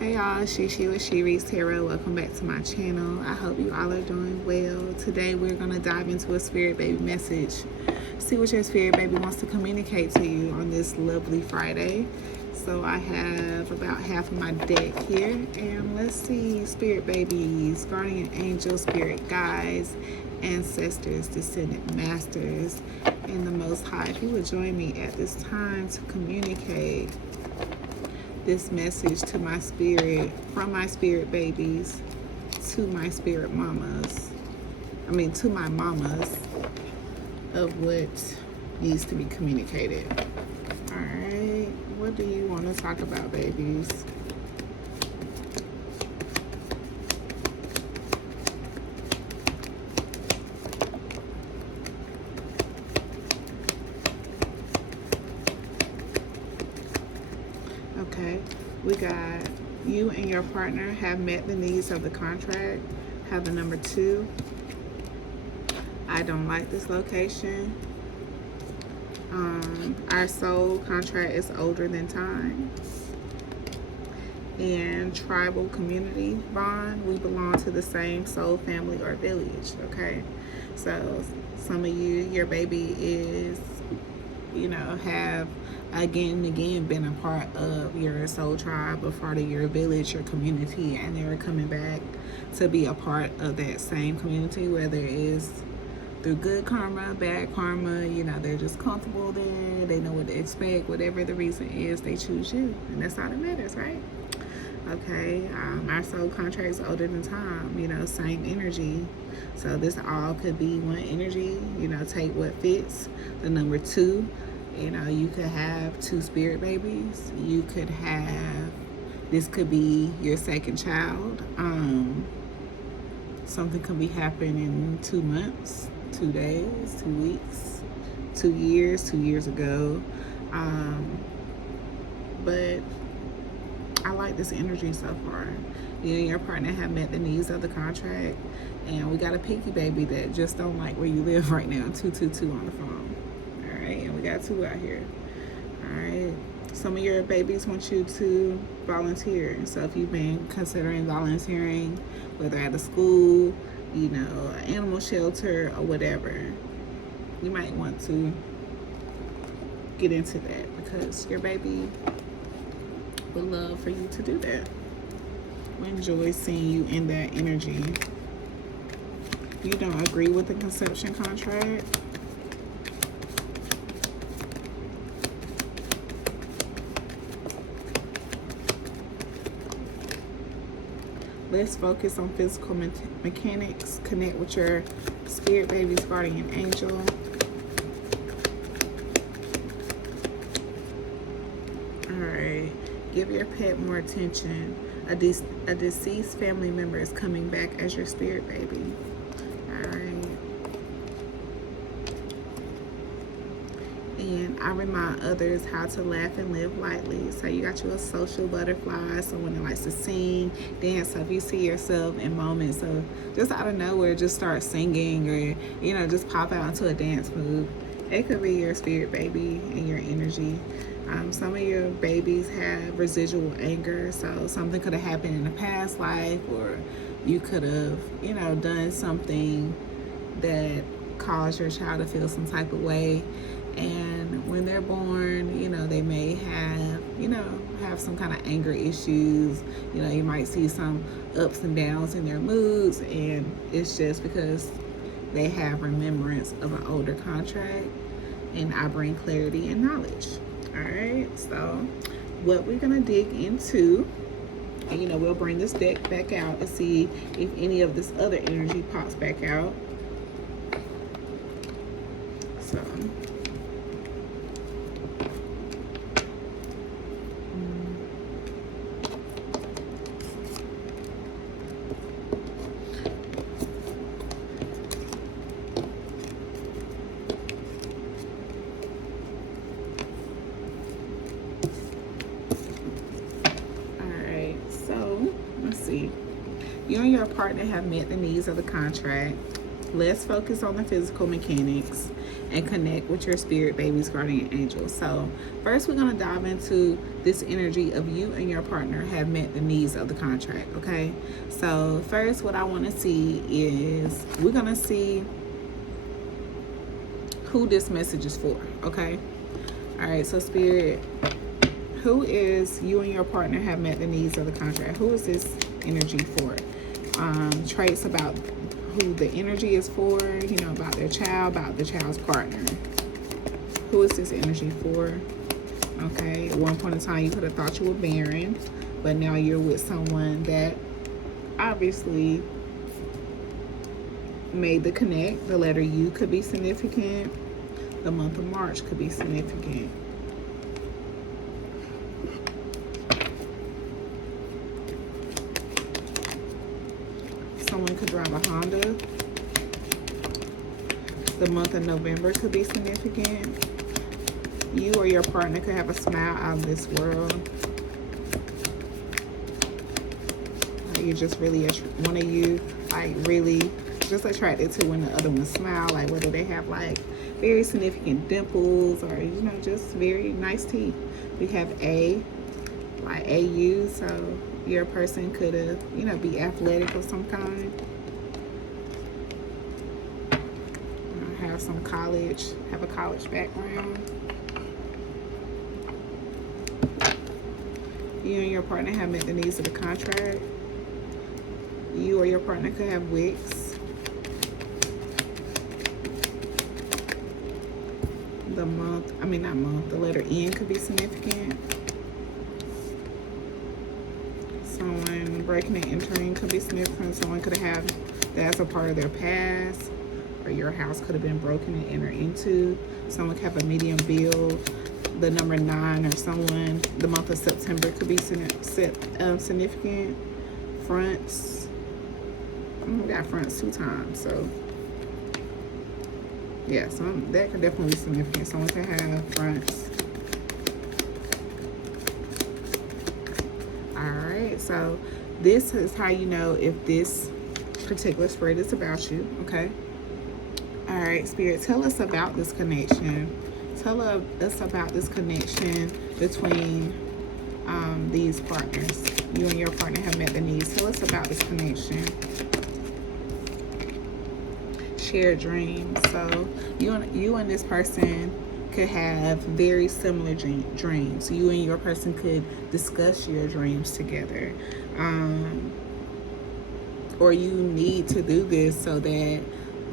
Hey y'all, Shishi with Shiri's Tarot. Welcome back to my channel. I hope you all are doing well. Today we're going to dive into a spirit baby message. See what your spirit baby wants to communicate to you on this lovely Friday. So I have about half of my deck here. And let's see, spirit babies, guardian angels, spirit guides, ancestors, descendant masters, and the Most High. If you would join me at this time to communicate this message to my spirit, from my spirit babies to my spirit mamas, to my mamas, of what needs to be communicated. All right, what do you want to talk about, babies? Okay, we got you and your partner have met the needs of the contract. Have the number 2. I don't like this location. Our soul contract is older than time. And tribal community bond, we belong to the same soul family or village. Okay, so some of you, your baby is, have again and again been a part of your soul tribe, a part of your village, your community, and they're coming back to be a part of that same community, whether it is through good karma, bad karma, they're just comfortable there, they know what to expect, whatever the reason is, they choose you, and that's all that matters, right? Okay, our soul contract is older than time, same energy. So this all could be one energy, take what fits. The number 2, you could have 2 spirit babies. You could have, this could be your second child. Something could be happening in 2 months, 2 days, 2 weeks, 2 years, 2 years ago. But I like this energy so far. You and your partner have met the needs of the contract, and we got a picky baby that just don't like where you live right now. 222 on the phone. All right, and we got 2 out here. All right. Some of your babies want you to volunteer. So if you've been considering volunteering, whether at a school, an animal shelter, or whatever, you might want to get into that because your baby would love for you to do that. We enjoy seeing you in that energy. You don't agree with the conception contract? Let's focus on physical mechanics. Connect with your spirit baby's guardian angel. All right. Give your pet more attention. A deceased family member is coming back as your spirit baby. All right. And I remind others how to laugh and live lightly. So you got you a social butterfly, someone that likes to sing, dance. So if you see yourself in moments of just out of nowhere, just start singing or, just pop out into a dance move. It could be your spirit baby and your energy. Some of your babies have residual anger, so something could have happened in a past life, or you could have, done something that caused your child to feel some type of way. And when they're born, they may have some kind of anger issues. You might see some ups and downs in their moods, and it's just because they have remembrance of an older contract, and I bring clarity and knowledge. All right, so what we're gonna dig into, and we'll bring this deck back out and see if any of this other energy pops back out. So let's see. You and your partner have met the needs of the contract. let's focus on the physical mechanics and connect with your spirit baby's guardian angel. So first we're going to dive into this energy of you and your partner have met the needs of the contract. Okay, so first what I want to see is we're going to see who this message is for. Okay, all right, so spirit, who is you and your partner have met the needs of the contract? Who is this energy for? Traits about who the energy is for, you know, about their child, about the child's partner. Who is this energy for? Okay, at one point in time you could have thought you were barren, but now you're with someone that obviously made the connect. The letter U could be significant. The month of March could be significant. Someone could drive a Honda. The month of November could be significant. You or your partner could have a smile out of this world. Like you're just really, one of you, like really just attracted to when the other one smile. Like whether they have like very significant dimples or, you know, just very nice teeth. We have A, like AU, so your person could have, you know, be athletic of some kind. Have some college, have a college background. You and your partner have met the needs of the contract. You or your partner could have Wix. The month, I mean not month, the letter N could be significant. Someone breaking and entering could be significant. Someone could have that as a part of their past, or your house could have been broken and entered into. Someone could have a medium build. The number 9 or someone, the month of September could be significant. Fronts, we got fronts 2 times, so yeah, that could definitely be significant. Someone could have fronts. Alright, so this is how you know if this particular spread is about you, okay? Alright, Spirit, tell us about this connection. Tell us about this connection between these partners. You and your partner have met the needs. Tell us about this connection. Shared dreams. So you and this person could have very similar dreams. You and your person could discuss your dreams together. Or you need to do this so that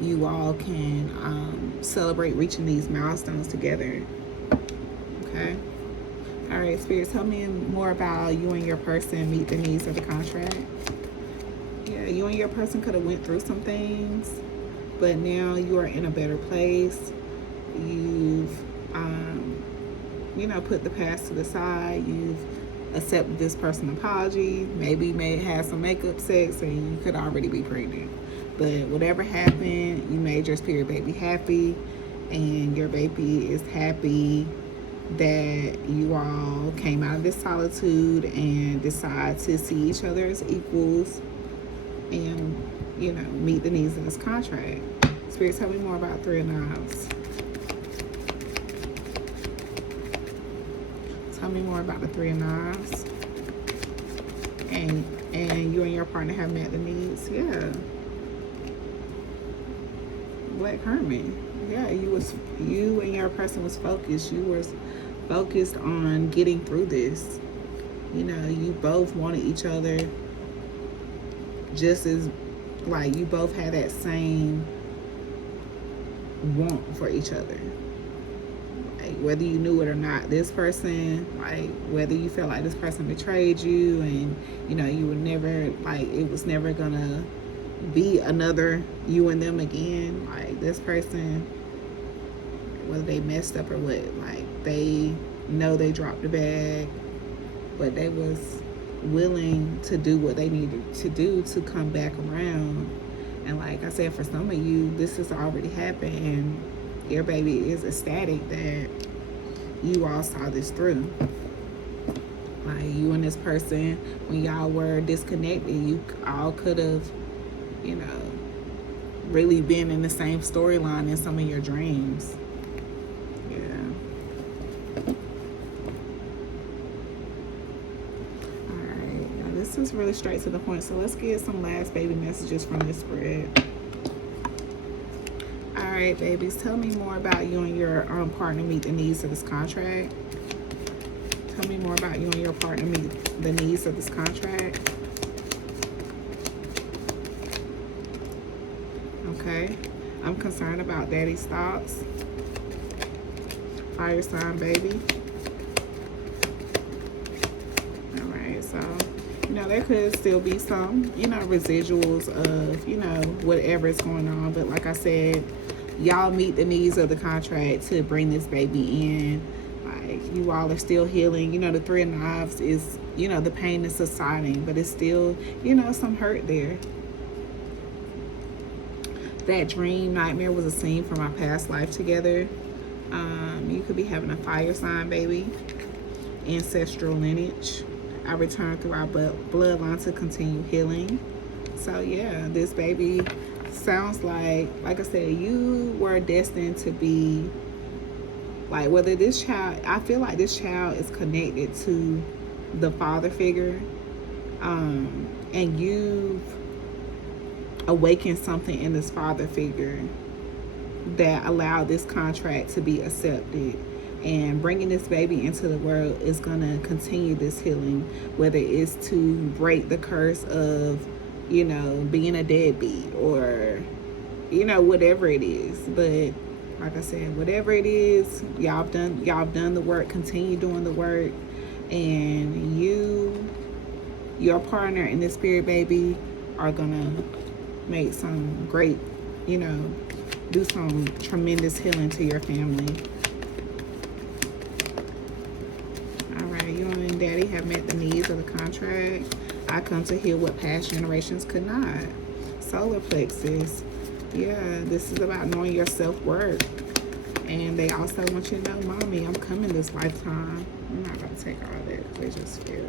you all can celebrate reaching these milestones together. Okay. All right, Spirit, tell me more about you and your person meet the needs of the contract. Yeah, you and your person could have went through some things, but now you are in a better place. You've, you know, put the past to the side. You've accepted this person's apology. Maybe you may have some makeup sex and you could already be pregnant. But whatever happened, you made your spirit baby happy, and your baby is happy that you all came out of this solitude and decide to see each other as equals and, you know, meet the needs of this contract. Spirit, tell me more about 3 of Knives. Tell me more about the 3 of Knives. And you and your partner have met the needs. Yeah. Black Hermit. Yeah, you and your person was focused. You were focused on getting through this. You know, you both wanted each other just as, like, you both had that same want for each other. Like, whether you knew it or not, this person, like, whether you felt like this person betrayed you and, you know, you would never, like, it was never gonna be another you and them again. Like, this person, whether they messed up or what, like, they know they dropped the bag, but they was willing to do what they needed to do to come back around. And like I said, for some of you, this has already happened, and your baby is ecstatic that you all saw this through. Like, you and this person, when y'all were disconnected, you all could have, you know, really been in the same storyline in some of your dreams. Yeah. Alright. Now this is really straight to the point. So let's get some last baby messages from this spread. Alright, babies. Tell me more about you and your partner meet the needs of this contract. Tell me more about you and your partner meet the needs of this contract. Okay. I'm concerned about daddy's thoughts. Fire sign, baby. Alright, so, you know, there could still be some, you know, residuals of, you know, whatever is going on. But like I said, y'all meet the needs of the contract to bring this baby in. Like, you all are still healing. You know, the Three of Knives is, you know, the pain is subsiding, but it's still, you know, some hurt there. That dream nightmare was a scene from our past life together. You could be having a fire sign, baby. Ancestral lineage. I return through our bloodline to continue healing. So yeah, this baby sounds like I said, you were destined to be, like, whether this child, I feel like this child is connected to the father figure, and you've awakened something in this father figure that allowed this contract to be accepted. And bringing this baby into the world is going to continue this healing, whether it's to break the curse of, you know, being a deadbeat, or, you know, whatever it is. But like I said, whatever it is, y'all done the work. Continue doing the work, and your partner in this spirit baby are gonna make some great, you know, do some tremendous healing to your family. All right, you and daddy have met the needs of the contract. I come to heal what past generations could not. Solar plexus. Yeah, this is about knowing your self-worth. And they also want you to know, mommy, I'm coming this lifetime. I'm not going to take all that because they just feel.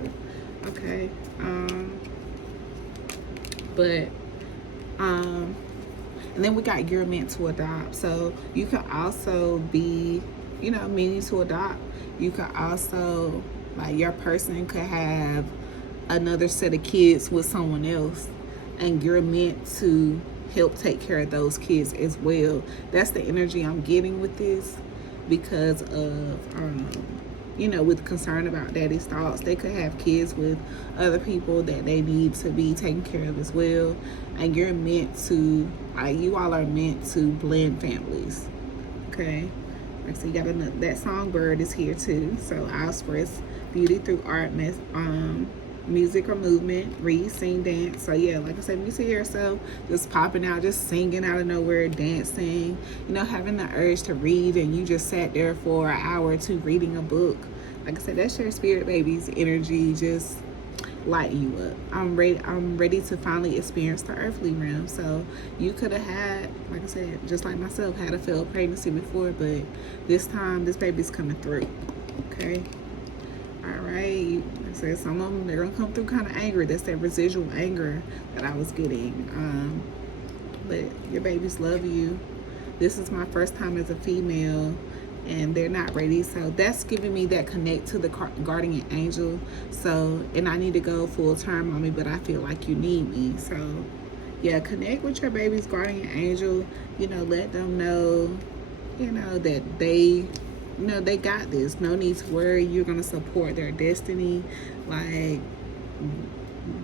Okay. And then we got you're meant to adopt. So you could also be, you know, meaning to adopt. You could also, like, your person could have another set of kids with someone else, and you're meant to help take care of those kids as well. That's the energy I'm getting with this, because of you know, with concern about daddy's thoughts. They could have kids with other people that they need to be taken care of as well, and you're meant to, you all are meant to blend families. Okay, so you got that songbird is here too. So I express beauty through art, music or movement, read, sing, dance. So yeah, like I said, when you see yourself just popping out, just singing out of nowhere, dancing, you know, having the urge to read, and you just sat there for an hour or two reading a book, like I said, that's your spirit baby's energy just lighting you up. I'm ready to finally experience the earthly realm. So you could have had, like I said, just like myself, had a failed pregnancy before, but this time this baby's coming through. Okay. All right. Like I said, some of them, they're gonna come through kind of angry. That's that residual anger that I was getting. But your babies love you. This is my first time as a female, and they're not ready. So that's giving me that connect to the guardian angel. So, and I need to go full term, mommy, but I feel like you need me. So yeah, connect with your baby's guardian angel. You know, let them know, you know, that they, you know, they got this. No need to worry. You're going to support their destiny. Like,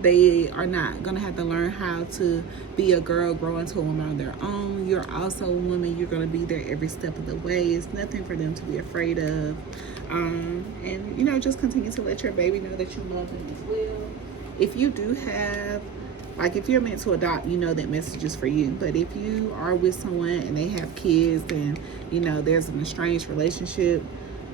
they are not going to have to learn how to be a girl, grow into a woman on their own. You're also a woman. You're going to be there every step of the way. It's nothing for them to be afraid of. And, you know, just continue to let your baby know that you love them as well. If you do have, like, if you're meant to adopt, you know that message is for you. But if you are with someone and they have kids, and, you know, there's an estranged relationship,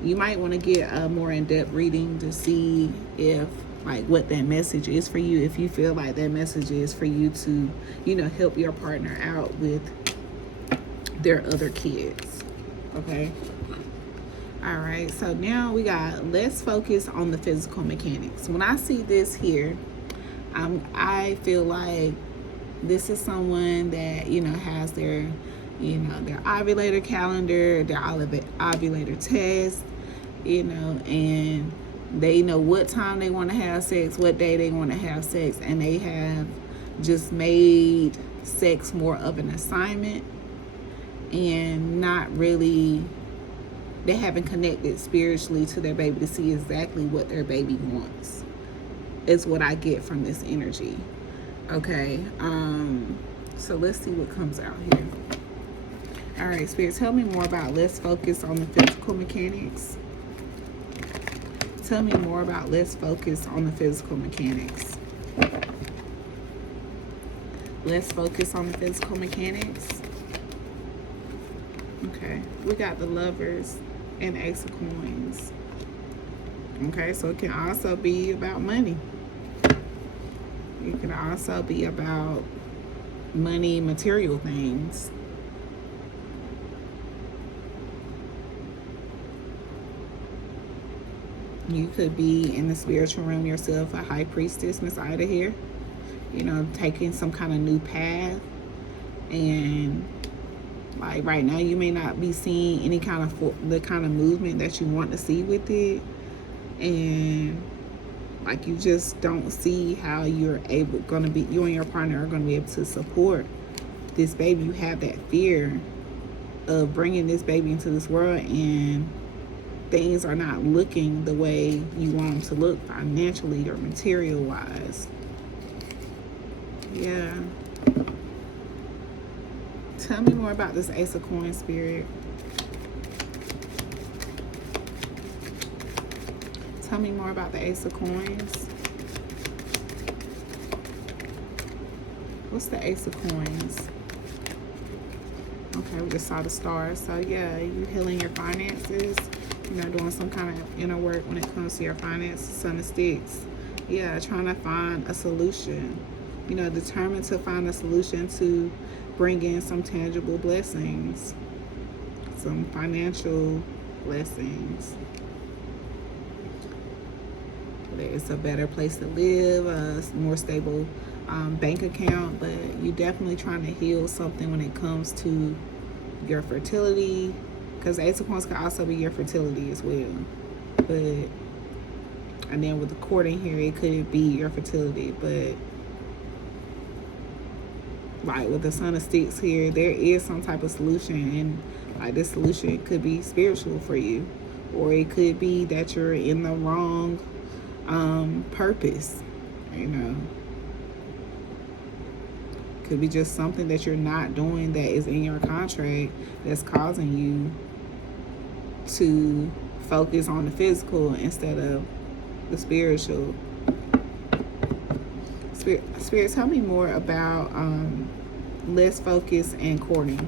you might want to get a more in-depth reading to see if, like, what that message is for you. If you feel like that message is for you to, you know, help your partner out with their other kids. Okay. All right. So now we got, let's focus on the physical mechanics. When I see this here, I feel like This is someone that, has their, their ovulator calendar, their ovulator test, and they know what time they want to have sex, what day they want to have sex, and they have just made sex more of an assignment and not really, they haven't connected spiritually to their baby to see exactly what their baby wants, is what I get from this energy. Okay, so let's see what comes out here. All right, Spirit, tell me more about, let's focus on the physical mechanics. Tell me more about, let's focus on the physical mechanics. Let's focus on the physical mechanics. Okay, we got the Lovers and Ace of Coins. Okay, so it can also be about money. It can also be about money, material things. You could be in the spiritual realm yourself, a high priestess, Miss Ida here. Taking some kind of new path. And like right now, you may not be seeing any kind of the kind of movement that you want to see with it. And like you just don't see how you and your partner are going to be able to support this baby. You have that fear of bringing this baby into this world, and things are not looking the way you want them to look financially or material wise. Yeah. Tell me more about this Ace of Coins, Spirit. Tell me more about the Ace of Coins. What's the Ace of Coins? Okay, we just saw the stars. So yeah, you healing your finances. Doing some kind of inner work when it comes to your finances. Son of Sticks. Yeah, trying to find a solution. Determined to find a solution to bring in some tangible blessings. Some financial blessings. It's a better place to live, a more stable bank account, but you definitely trying to heal something when it comes to your fertility, because Ace of Coins could also be your fertility as well. And then with the courting here, it could be your fertility, but like with the Son of Sticks here, there is some type of solution, and like this solution could be spiritual for you, or it could be that you're in the wrong purpose. Could be just something that you're not doing that is in your contract that's causing you to focus on the physical instead of the spiritual. Spirit, tell me more about less focus and courting.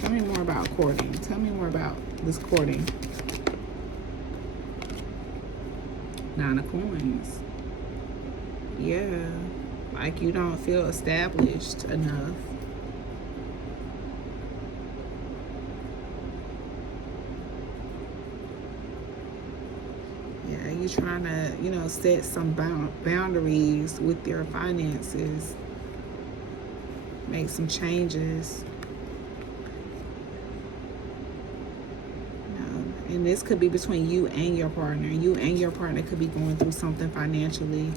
Tell me more about courting. Tell me more about this courting. 9 of Coins. Yeah, like you don't feel established enough. Yeah, you're trying to, set some boundaries with your finances. Make some changes. And this could be between you and your partner. You and your partner could be going through something financially.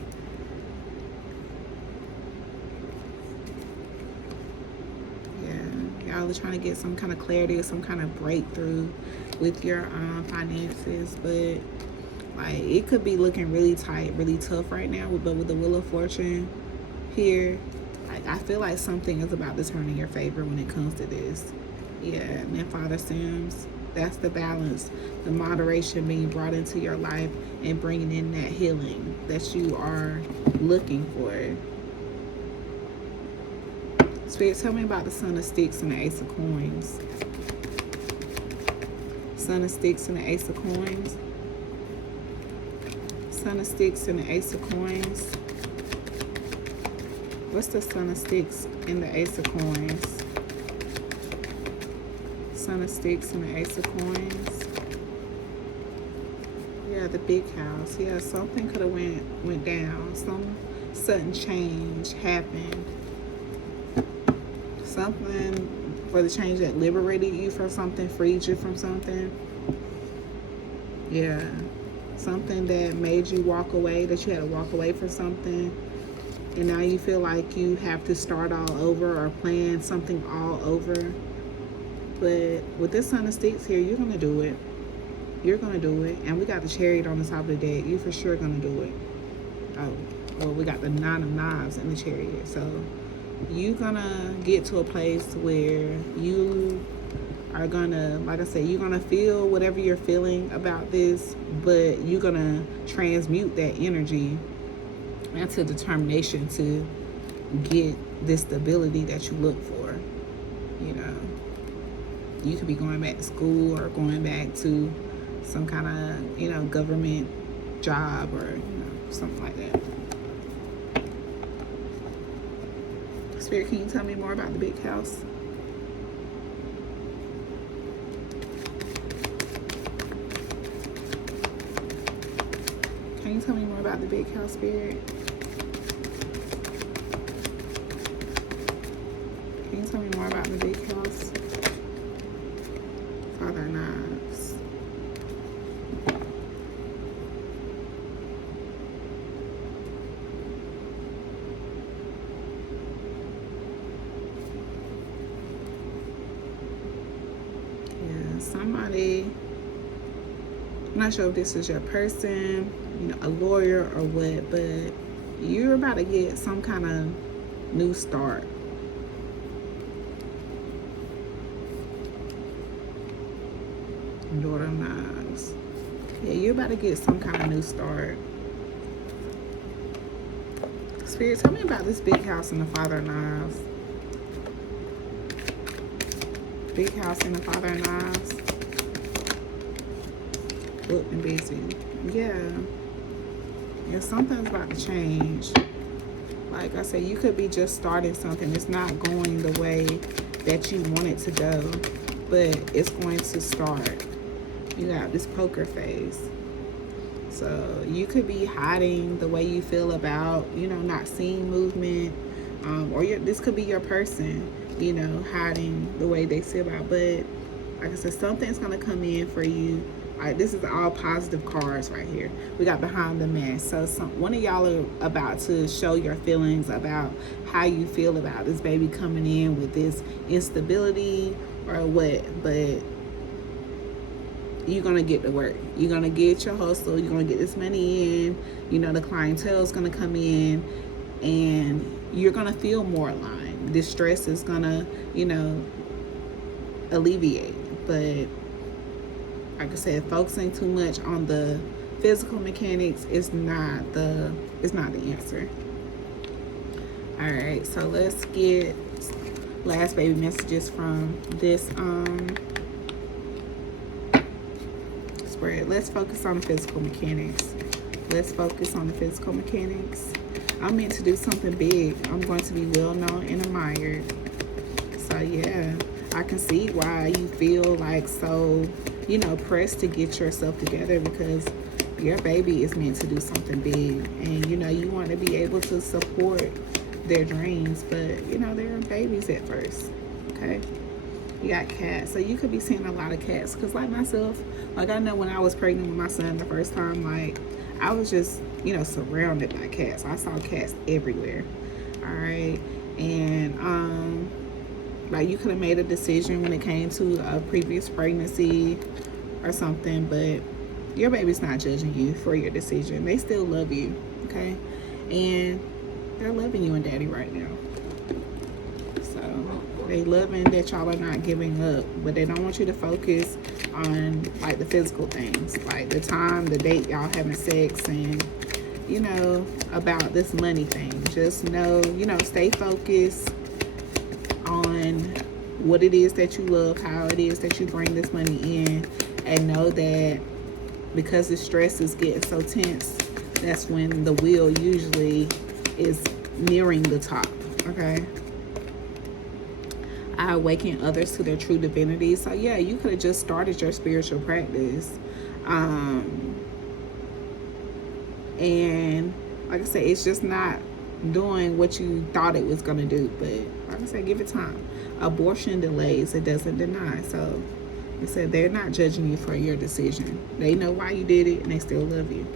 Yeah, y'all are trying to get some kind of clarity or some kind of breakthrough with your finances. But like it could be looking really tight, really tough right now. But with the Wheel of Fortune here, like I feel like something is about to turn in your favor when it comes to this. Yeah, and then Father Sims. That's the balance, the moderation being brought into your life and bringing in that healing that you are looking for. Spirit, tell me about the Son of Sticks and the Ace of Coins. Son of Sticks and the Ace of Coins. Son of Sticks and the Ace of Coins. What's the Son of Sticks and the Ace of Coins? Son of Sticks and the Ace of Coins. Yeah, the big house. Yeah, something could have went down. sudden change happen. Something for the change that liberated you from something, freed you from something. Yeah. Something that made you walk away, that you had to walk away from something. And now you feel like you have to start all over or plan something all over. But with this Son of Sticks here, you're going to do it. You're going to do it. And we got the Chariot on the top of the deck. You're for sure going to do it. Oh, well, we got the Nine of Knives in the Chariot. So you're going to get to a place where you are going to, like I said, you're going to feel whatever you're feeling about this, but you're going to transmute that energy into determination to get this stability that you look for. You know, you could be going back to school or going back to some kind of, you know, government job or, you know, something like that. Spirit, can you tell me more about the big house? Can you tell me more about the big house, Spirit? Can you tell me more about the big house? Father of Knives. Yeah, somebody, I'm not sure if this is your person, you know, a lawyer or what, but you're about to get some kind of new start. Daughter of Knives. Yeah, you're about to get some kind of new start. Spirit, tell me about this big house and the Father of Knives. Big house and the Father of Knives. Booked and busy. Yeah. Yeah, something's about to change. Like I said, you could be just starting something. It's not going the way that you want it to go, but it's going to start. You got this poker face. So you could be hiding the way you feel about, you know, not seeing movement. Or this could be your person, you know, hiding the way they feel about. But like I said, something's going to come in for you. Like, this is all positive cards right here. We got behind the mask. So one of y'all are about to show your feelings about how you feel about this baby coming in with this instability or what. But you're going to get to work. You're going to get your hustle. You're going to get this money in. You know, the clientele is going to come in and you're going to feel more aligned. This stress is going to, you know, alleviate. But like I said, focusing too much on the physical mechanics is not the answer. All right, so let's get last baby messages from this spread. Let's focus on the physical mechanics. Let's focus on the physical mechanics. I'm meant to do something big. I'm going to be well known and admired. So yeah, I can see why you feel like so, you know, pressed to get yourself together, because your baby is meant to do something big, and you know, you want to be able to support their dreams, but you know, they're babies at first. Okay, you got cats, so you could be seeing a lot of cats, because like myself, like I know when I was pregnant with my son the first time, like I was just, you know, surrounded by cats. I saw cats everywhere. All right, and like you could have made a decision when it came to a previous pregnancy or something, but your baby's not judging you for your decision. They still love you, okay? And they're loving you and daddy right now. So they loving that y'all are not giving up, but they don't want you to focus on like the physical things, like the time, the date y'all having sex, and you know, about this money thing. Just know, you know, stay focused on what it is that you love, how it is that you bring this money in, and know that because the stress is getting so tense, that's when the wheel usually is nearing the top. Okay, I awaken others to their true divinity. So yeah, you could have just started your spiritual practice, and like I said, it's just not doing what you thought it was going to do. But like I said, give it time. Abortion delays, it doesn't deny. So I said they're not judging you for your decision. They know why you did it, and they still love you.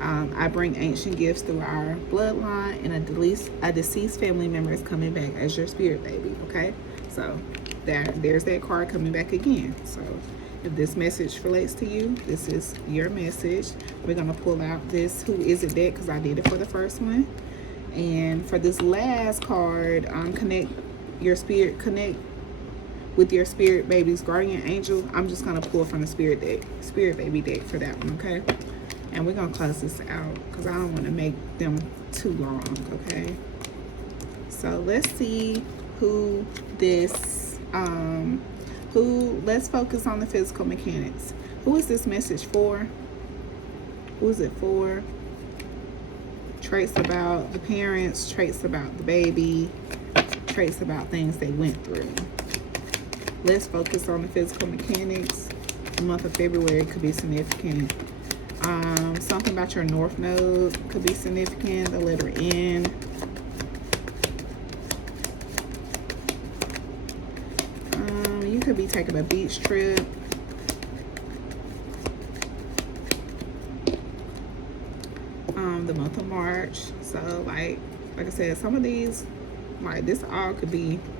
I bring ancient gifts through our bloodline, and a deceased family member is coming back as your spirit baby. Okay, so there's that card coming back again. So if this message relates to you, this is your message. We're gonna pull out this Who Is It Dead, because I did it for the first one. And for this last card, connect with your spirit baby's guardian angel. I'm just gonna pull from the spirit baby deck for that one. Okay, and we're gonna close this out because I don't want to make them too long. Okay, so let's see who this let's focus on the physical mechanics. Who is this message for? Who is it for? Traits about the parents, traits about the baby, traits about things they went through. Let's focus on the physical mechanics. The month of February could be significant. Something about your North Node could be significant. The letter N. You could be taking a beach trip. The month of March. So like I said, some of these, like this all could be